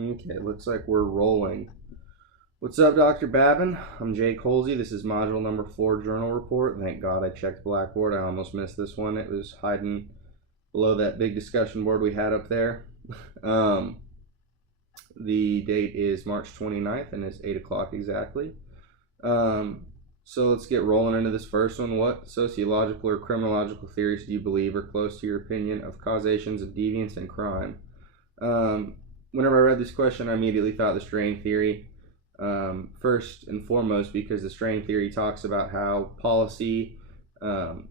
Okay, looks like we're rolling. What's up, Dr. Babin? I'm Jake Holsey. This is module number 4 journal report. Thank God I checked Blackboard. I almost missed this one. It was hiding below that big discussion board we had up there. The date is March 29th and it's 8 o'clock exactly. So let's get rolling into this first one. What sociological or criminological theories do you believe are close to your opinion of causations of deviance and crime? Whenever I read this question, I immediately thought the strain theory. First and foremost, because the strain theory talks about how policy will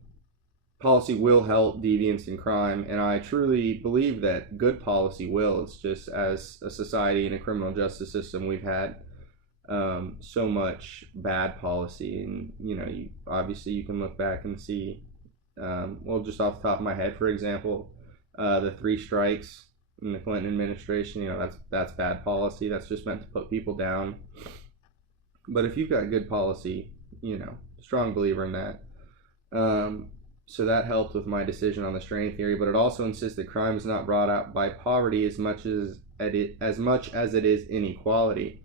help deviance and crime, and I truly believe that good policy will. It's just as a society and a criminal justice system, we've had so much bad policy, and obviously you can look back and see, just off the top of my head, for example, the 3 strikes in the Clinton administration. That's bad policy. That's just meant to put people down. But if you've got good policy, strong believer in that. So that helped with my decision on the strain theory, but it also insists that crime is not brought out by poverty as much as it is inequality.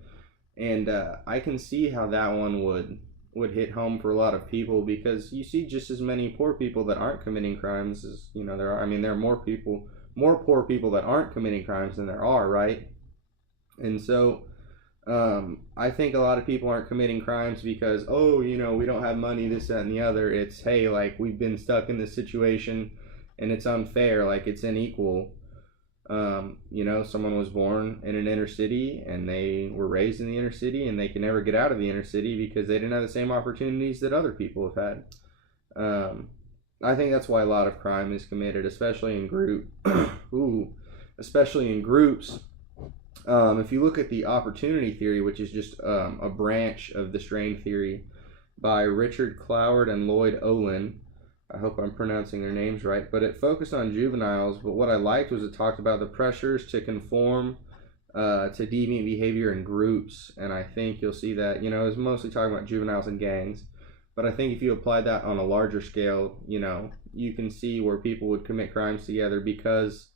And I can see how that one would hit home for a lot of people, because you see just as many poor people that aren't committing crimes as there are. I mean, there are more poor people that aren't committing crimes than there are, right? And so I think a lot of people aren't committing crimes because, we don't have money, this, that, and the other. It's, hey, like, we've been stuck in this situation and it's unfair, like, it's unequal. Someone was born in an inner city and they were raised in the inner city and they can never get out of the inner city because they didn't have the same opportunities that other people have had. I think that's why a lot of crime is committed, especially in groups. If you look at the opportunity theory, which is just a branch of the strain theory by Richard Cloward and Lloyd Olin, I hope I'm pronouncing their names right, but it focused on juveniles. But what I liked was it talked about the pressures to conform to deviant behavior in groups, and I think you'll see that, it was mostly talking about juveniles and gangs. But I think if you apply that on a larger scale, you can see where people would commit crimes together because,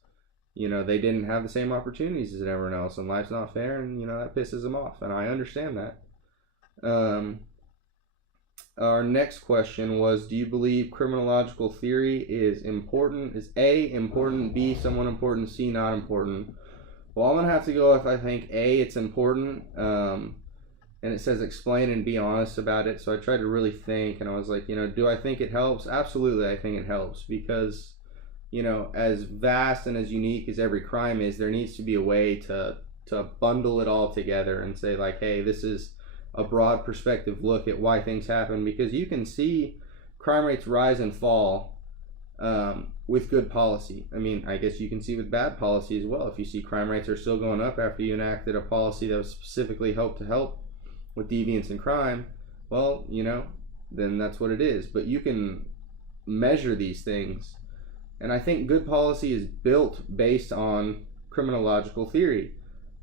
they didn't have the same opportunities as everyone else, and life's not fair, and, that pisses them off, and I understand that. Our next question was, do you believe criminological theory is important? Is A, important, B, somewhat important, C, not important? Well, I'm going to have to go if I think A, it's important, and it says explain and be honest about it. So I tried to really think, and I was like, do I think it helps? Absolutely, I think it helps, because, as vast and as unique as every crime is, there needs to be a way to bundle it all together and say, like, hey, this is a broad perspective look at why things happen, because you can see crime rates rise and fall with good policy. I mean, I guess you can see with bad policy as well. If you see crime rates are still going up after you enacted a policy that was specifically help with deviance and crime, well, then that's what it is. But you can measure these things, and I think good policy is built based on criminological theory.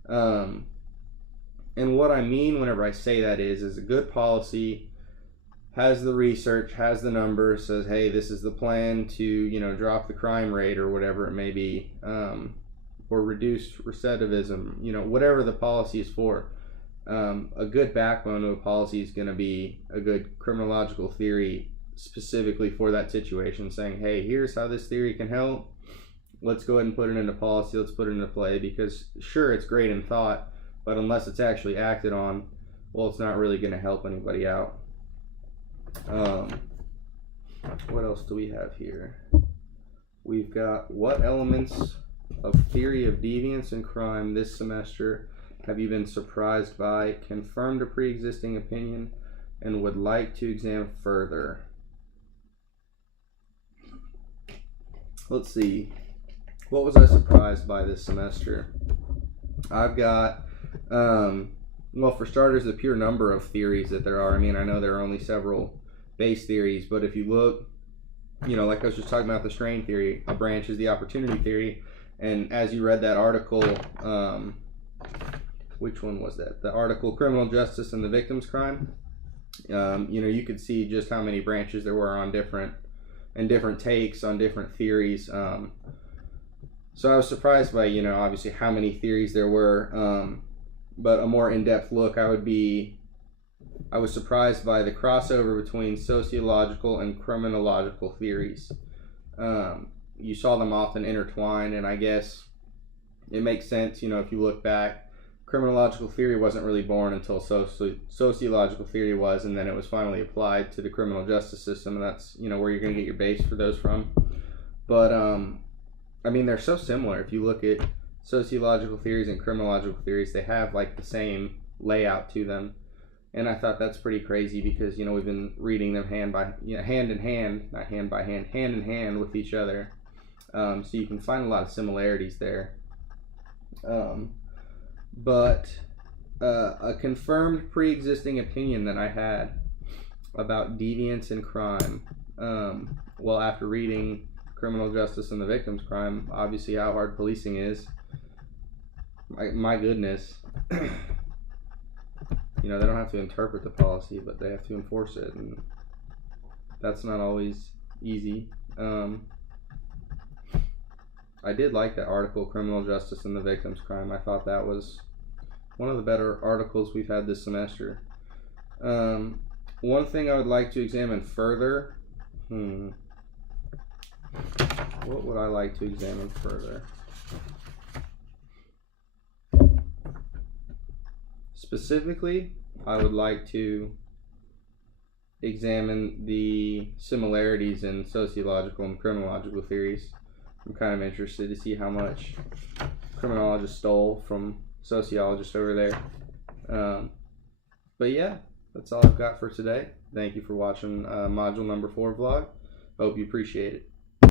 And what I mean whenever I say that is a good policy has the research, has the numbers, says, hey, this is the plan to, drop the crime rate or whatever it may be, or reduce recidivism, whatever the policy is for. A good backbone to a policy is going to be a good criminological theory specifically for that situation, saying, hey, here's how this theory can help. Let's go ahead and put it into policy. Let's put it into play, because sure, it's great in thought, but unless it's actually acted on, well, it's not really going to help anybody out. What else do we have here? We've got, what elements of theory of deviance and crime this semester have you been surprised by, confirmed a pre-existing opinion, and would like to examine further? Let's see. What was I surprised by this semester? I've got, for starters, the pure number of theories that there are. I mean, I know there are only several base theories, but if you look, like I was just talking about the strain theory, a branch is the opportunity theory. And as you read that article, which one was that? The article, Criminal Justice and the Victim's Crime. You could see just how many branches there were on different takes on different theories. So I was surprised by, obviously how many theories there were. But a more in-depth look, I was surprised by the crossover between sociological and criminological theories. You saw them often intertwined, and I guess it makes sense, if you look back. Criminological theory wasn't really born until sociological theory was, and then it was finally applied to the criminal justice system, and that's, where you're going to get your base for those from. But, they're so similar. If you look at sociological theories and criminological theories, they have, like, the same layout to them. And I thought that's pretty crazy because, we've been reading them hand in hand with each other. So you can find a lot of similarities there. But a confirmed pre-existing opinion that I had about deviance in crime, after reading Criminal Justice and the Victim's Crime, obviously how hard policing is, my goodness, they don't have to interpret the policy, but they have to enforce it, and that's not always easy. I did like that article, Criminal Justice and the Victim's Crime. I thought that was one of the better articles we've had this semester. One thing I would like to examine further. What would I like to examine further? Specifically, I would like to examine the similarities in sociological and criminological theories. I'm kind of interested to see how much criminologists stole from sociologists over there. But yeah, that's all I've got for today. Thank you for watching module number 4 vlog. Hope you appreciate it.